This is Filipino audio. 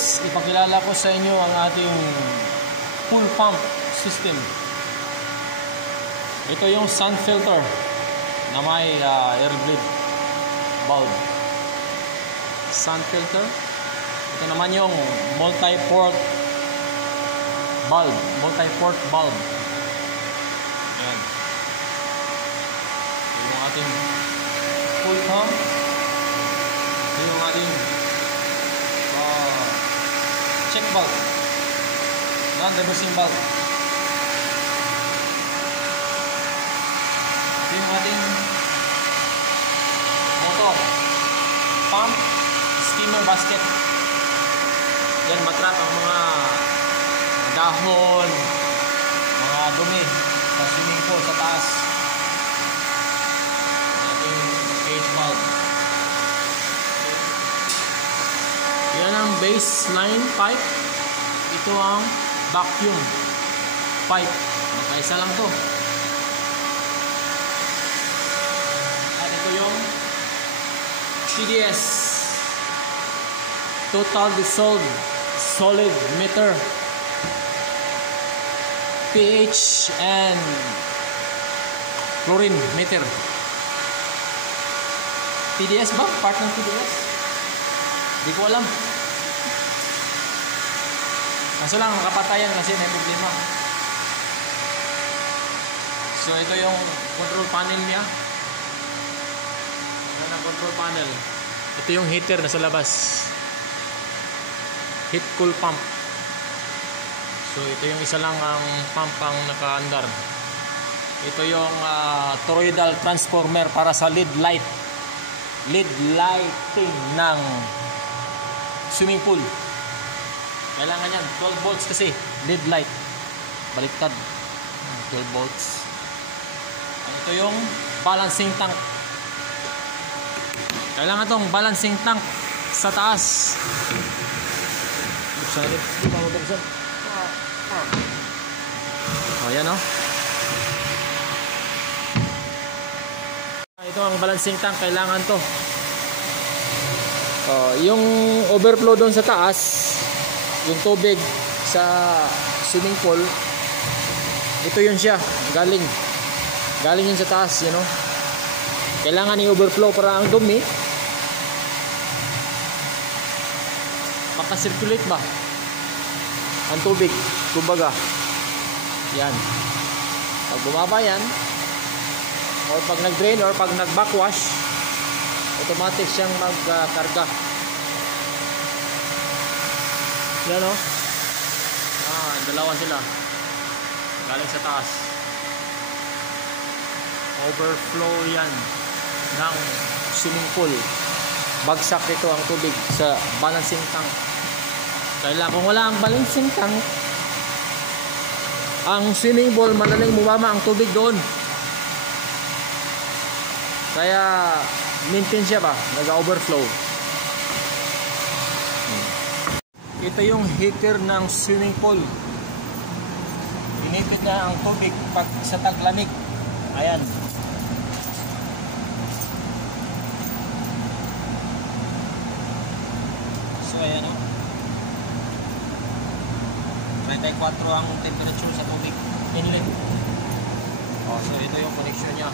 Next, ipakilala ko sa inyo ang ating pool pump system. Ito yung sun filter na may air bleed bulb. Sun filter. Ito naman yung multi-port bulb. Multi-port bulb. Ayan. Ito yung ating pool pump. Ito yung ating check bulb. Non-reversing bulb. Ito yung ating motor. Pump. Steamer basket. Yan, matrap ang mga dahon, mga dumi sa swimming pool sa taas. Ating cage bulb. Yan ang baseline pipe. Ito ang vacuum pipe. Magkaisa lang to. At ito yung TDS, Total Dissolved Solid Meter, pH and chlorine meter. TDS ba? Part ng TDS? Hindi ko alam. Kaso lang nakapatayan kasi may problema. So ito yung control panel niya. Ayan ang control panel. Ito yung heater na sa labas. Heat cool pump. So ito yung isa lang ang pump ang nakaandar. Ito yung toroidal transformer para sa LED light. LED lighting ng swimming pool. Kailangan yan 12 volts kasi LED light. Baliktad. 12 volts. Ito yung balancing tank. Kailangan tong balancing tank sa taas. Buksan natin. Di ba mabuksan? Ayan o. Ito ang balancing tank. Kailangan to. Yung overflow doon sa taas, yung tubig sa swimming pool, ito yun siya. Galing yun sa taas, you know. Kailangan i-overflow para ang dumi makasirculate ba ang tubig, kumbaga. Yan. Pag bumaba yan, or pag nag-drain or pag nag-backwash, automatic siyang magkarga. Yan o. Dalawa sila. Galing sa taas. Overflow yan ng swimming pool. Bagsak ito ang tubig sa balancing tank. Kailangan kung wala ang balancing tank, ang swimming pool madaling bumaba ang tubig doon. Kaya maintain siya ba? Nag-overflow. Ito yung heater ng swimming pool. Inipit na ang tubig pag sa taglamig. Ayan. So ayan o. 34 ang temperature sa tubig. Inlet. So ito yung connection nya.